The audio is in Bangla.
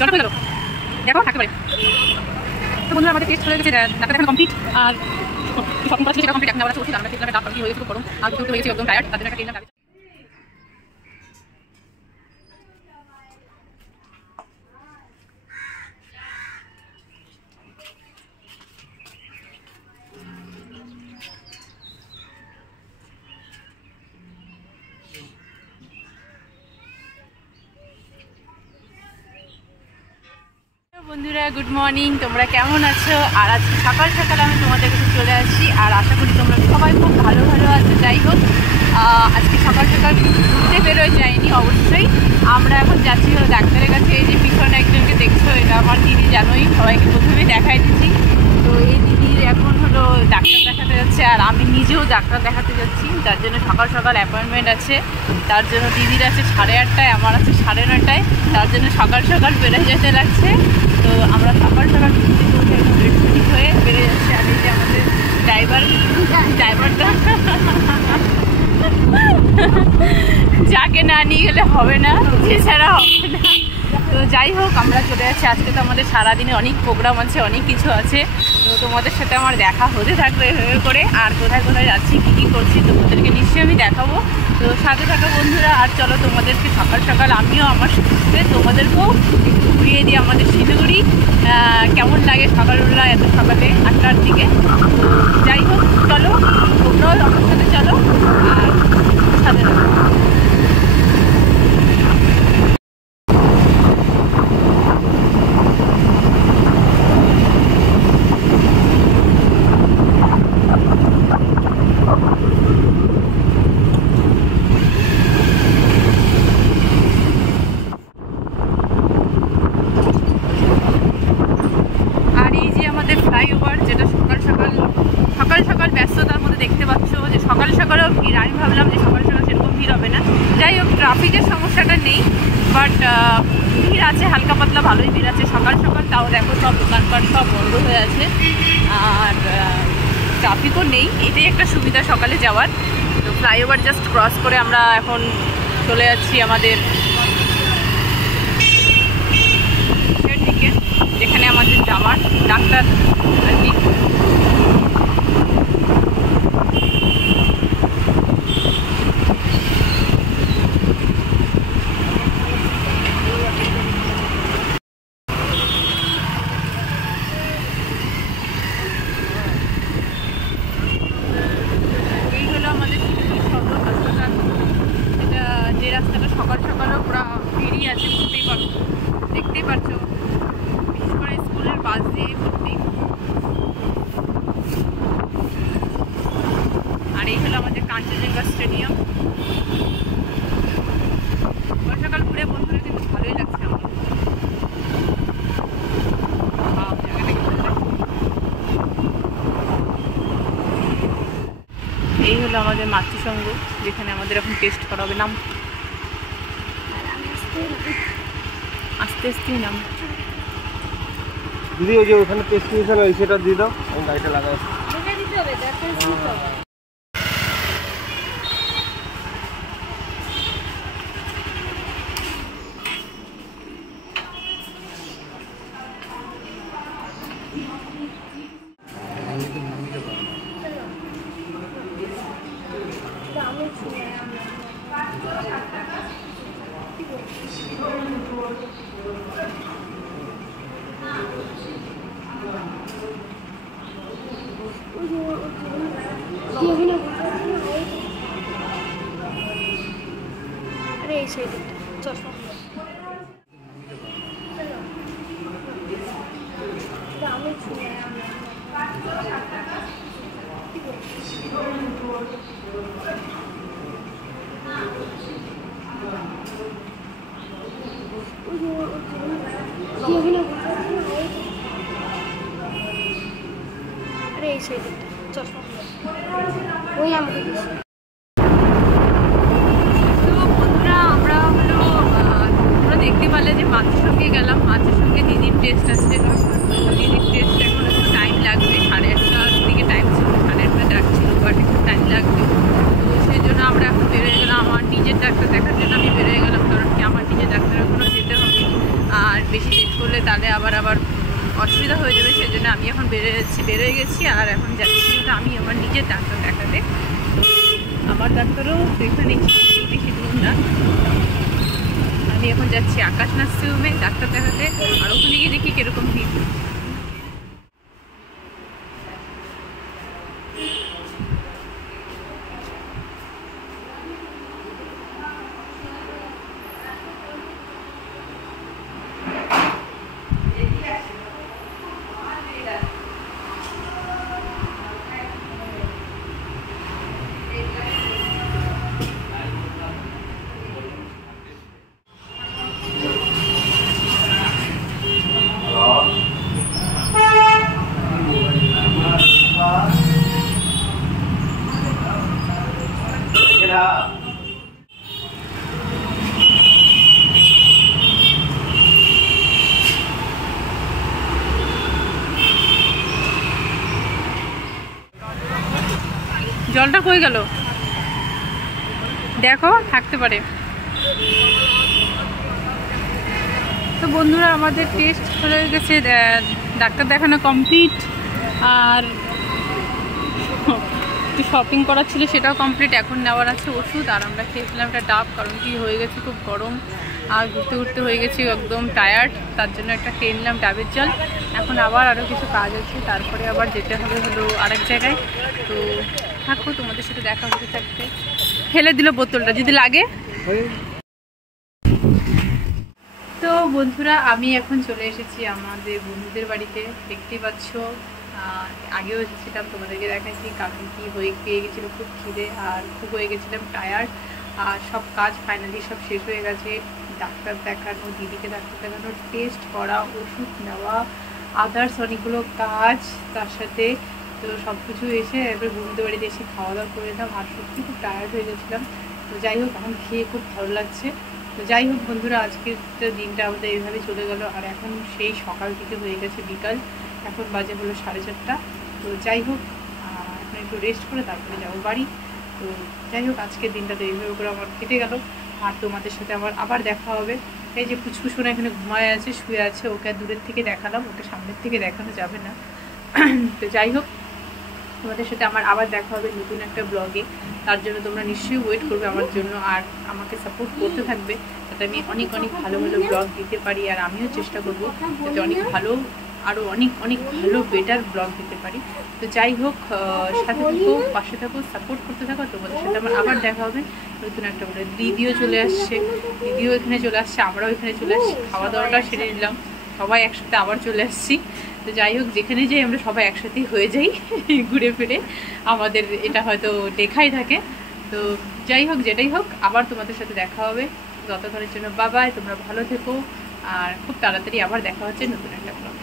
জল হয়ে গেল দেখো থাকতে পারে। তো বন্ধুরা আমাদের টেস্ট হয়ে গেছে, ডাক্তার এখন কমপ্লিট। আর শপিং করা ছিল সেটা কমপ্লিট। এখন আমরা চলছি, আমরা দেখলাম ডাক্তার কি হয়েছে খুব গরম আর দুটো হয়েছে একদম টায়ার্ড, তাদের একটা কিনলাম। বন্ধুরা গুড মর্নিং, তোমরা কেমন আছো? আর আজকে সকাল সকাল আমি তোমাদের কাছে চলে আসছি, আর আশা করি তোমরা সবাই খুব ভালো ভালো আছো। যাই হোক, আজকে সকাল সকাল ঘুরতে বেরোয় যায়নি, অবশ্যই আমরা এখন যাচ্ছি হলো ডাক্তারের কাছে। এই যে পিছনে একজনকে দেখছো, এটা আমার দিদি, জানোই সবাইকে প্রথমে দেখাই দিচ্ছি। তো এই দিদির এখন হলো ডাক্তার দেখাতে যাচ্ছে, আর আমি নিজেও ডাক্তার দেখাতে যাচ্ছি। তার জন্য সকাল সকাল অ্যাপয়েন্টমেন্ট আছে, তার জন্য দিদির আছে 8:30টায়, আমার আছে 9:30টায়। তার জন্য সকাল সকাল বেড়ে যেতে লাগছে। তো আমরা সকাল সকাল রেডি হয়ে বেড়ে যাচ্ছি। আর এই যে আমাদের ড্রাইভারটা যাকে না নিয়ে গেলে হবে না, এছাড়া হবে না। তো যাই হোক, আমরা চলে যাচ্ছি। আজকে তো আমাদের সারাদিনে অনেক প্রোগ্রাম আছে, অনেক কিছু আছে। তো তোমাদের সাথে আমার দেখা হতে থাকবে হয়ে করে। আর কোথায় কোথায় যাচ্ছি, কী কী করছি তোমাদেরকে নিশ্চয়ই আমি দেখাবো। তো সাথে থাকা বন্ধুরা, আর চলো তোমাদেরকে সকাল সকাল আমিও আমার সাথে তোমাদেরকেও একটু ঘুরিয়ে দিই আমাদের শিলিগুড়ি। কেমন লাগে সকালবেলা, এত সকালে 8টার দিকে। যাই হোক, চলো তোমরাও আমার সাথে চলো আর সাথে থাকো। ফ্লাইওভার, যেটা সকাল সকাল ব্যস্ততার মধ্যে দেখতে পাচ্ছ যে সকাল সকালেও ভিড়। আমি ভাবলাম যে সকাল সকাল সেরকম ভিড় হবে না। যাই হোক, ট্রাফিকের সমস্যাটা নেই, বাট ভিড় আছে, হালকা পাতলা ভালোই ভিড় আছে সকাল সকাল। তাও দেখো সব দোকানপাট সব বন্ধ হয়ে আছে, আর ট্রাফিকও নেই। এটাই একটা সুবিধা সকালে যাওয়ার। তো ফ্লাইওভার জাস্ট ক্রস করে আমরা এখন চলে যাচ্ছি আমাদের দিকে, যেখানে আমাদের যাওয়ার ডাক্তার আর কি। এই হলো আমাদের শিলিগুড়ি সদর হাসপাতাল। এটা যে রাস্তাটা সকাল সকালও পুরো বেরিয়ে আছে, দেখতেই পারছো। বিশেষ করে স্কুলের বাস দিয়ে ভর্তি। আর এই হলো আমাদের কাঞ্চনজঙ্ঘা স্টেডিয়াম। সকাল সকাল ঘুরে বন্ধুরা কিন্তু ভালোই লাগছে আমার। এই হলো আমাদের মাতৃসংঘ, যেখানে আমাদের এখন টেস্ট করা হবে। নাম আস্তে আস্তে নাম দিদি, ওই যে ওখানে প্রেসক্রিপশন ওই সেটা দিয়ে দাও, আমি গাড়িটা লাগাই। अरे ऐसे चश्मा अरे ऐसे चश्मा वही আমাকে দিয়েছে। দেখতে পারলে যে মাতৃসংঘে গেলাম, মাতৃসংঘে দিদির টেস্ট আছে। দিদির টেস্ট এখন একটু টাইম লাগবে, 8:30টার দিকে টাইম ছিল, 8:30 ডাক ছিল, বাট একটু টাইম লাগবে। তো সেই জন্য আমরা এখন বেরোয় গেলাম নিজের ডাক্তার দেখার জন্য। আমি বেরোয় গেলাম, কারণ কি আমার নিজের ডাক্তার এখনও যেতে হবে, আর বেশি তাহলে আবার অসুবিধা হয়ে যাবে, সেই জন্য আমি এখন বেরোয় গেছি। আর এখন যাচ্ছি তো আমি আমার নিজের ডাক্তার দেখাতে। আমার ডাক্তারও এখানে বেশি দূর না, আমি এখন যাচ্ছি আকাশ নার্সিংহোমে ডাক্তার দেখাতে। আর ওখানে গিয়ে দেখি কিরকম ভিড়। জলটা কই গেল দেখো, থাকতে পারে। তো বন্ধুরা আমাদের টেস্ট হয়ে গেছে, ডাক্তার দেখানো কমপ্লিট। আর একটু শপিং করার ছিল, সেটাও কমপ্লিট। এখন নেওয়ার আছে ওষুধ। আর আমরা খেয়েছিলাম একটা ডাব, কারণ কি হয়ে গেছে খুব গরম আর ঘুরতে ঘুরতে হয়ে গেছি একদম টায়ার্ড, তার জন্য একটা খেয়ে নিলাম ডাবের জল। এখন আবার আরও কিছু কাজ আছে, তারপরে আবার যেতে হবে হলো আরেক জায়গায়। তো থাকো, তোমাদের সাথে দেখা হতে থাকবে। ফেলে দিল বোতলটা, যদি লাগে। তো বন্ধুরা আমি এখন চলে এসেছি আমাদের বন্ধুদের বাড়িতে, দেখতেই পাচ্ছ। আগেও এসেছিলাম, তোমাদেরকে দেখাচ্ছি। কারণ কি পেয়ে গেছিলো খুব খিদে আর খুব হয়ে গেছিলাম টায়ার্ড। আর সব কাজ ফাইনালি সব শেষ হয়ে গেছে। ডাক্তার দেখানো, দিদিকে ডাক্তার দেখানো, টেস্ট করা, ওষুধ নেওয়া, আদার্স অনেকগুলো কাজ তার সাথে। তো সব কিছু এসে এবার বন্ধুদের বাড়িতে এসে খাওয়া দাওয়া করে দিলাম। আর সত্যি খুব টায়ার্ড হয়ে গেছিলাম। তো যাই হোক, এখন খেয়ে খুব ভালো লাগছে। তো যাই হোক বন্ধুরা, আজকের দিনটা আমাদের এইভাবে চলে গেল। আর এখন সেই সকাল থেকে হয়ে গেছে বিকাল, এখন বাজে হলো 4:30। তো যাই হোক, এখন একটু রেস্ট করে তারপরে যাবো বাড়ি। তো যাই হোক, আজকের দিনটা তো এইভাবে করে আমার কেটে গেল। আর তোমাদের সাথে আবার দেখা হবে। এই যে পুচকুসোনা এখানে ঘুমায় আছে, শুয়ে আছে, ওকে দূরের থেকে দেখালাম, ওকে সামনের থেকে দেখানো যাবে না। তো যাই হোক, তোমাদের সাথে আবার দেখা হবে নতুন একটা ব্লগে। তার জন্য তোমরা নিশ্চয়ই ওয়েট করবে আমার জন্য, আর আমাকে সাপোর্ট করতে থাকবে, যাতে আমি অনেক ভালো ব্লগ দিতে পারি। আর আমিও চেষ্টা করবো যাতে আরও অনেক ভালো বেটার ব্লগ দিতে পারি। তো যাই হোক, সাথে থাকো, পাশে থাকো, সাপোর্ট করতে থাকো। তোমাদের সাথে আবার দেখা হবে নতুন একটা ব্লগে। দিদিও চলে আসছে, দিদিও এখানে চলে আসছে, আমরাও এখানে চলে আসছি। খাওয়া দাওয়াটা সেরে নিলাম, সবাই একসাথে আবার চলে আসছি। তো যাই হোক, যেখানে যাই আমরা সবাই একসাথেই হয়ে যাই ঘুরে ফিরে, আমাদের এটা হয়তো দেখাই থাকে। তো যাই হোক, যেটাই হোক, আবার তোমাদের সাথে দেখা হবে। ততক্ষণের জন্য বাবাই, তোমরা ভালো থেকো। আর খুব তাড়াতাড়ি আবার দেখা হচ্ছে নতুন একটা ব্লগে।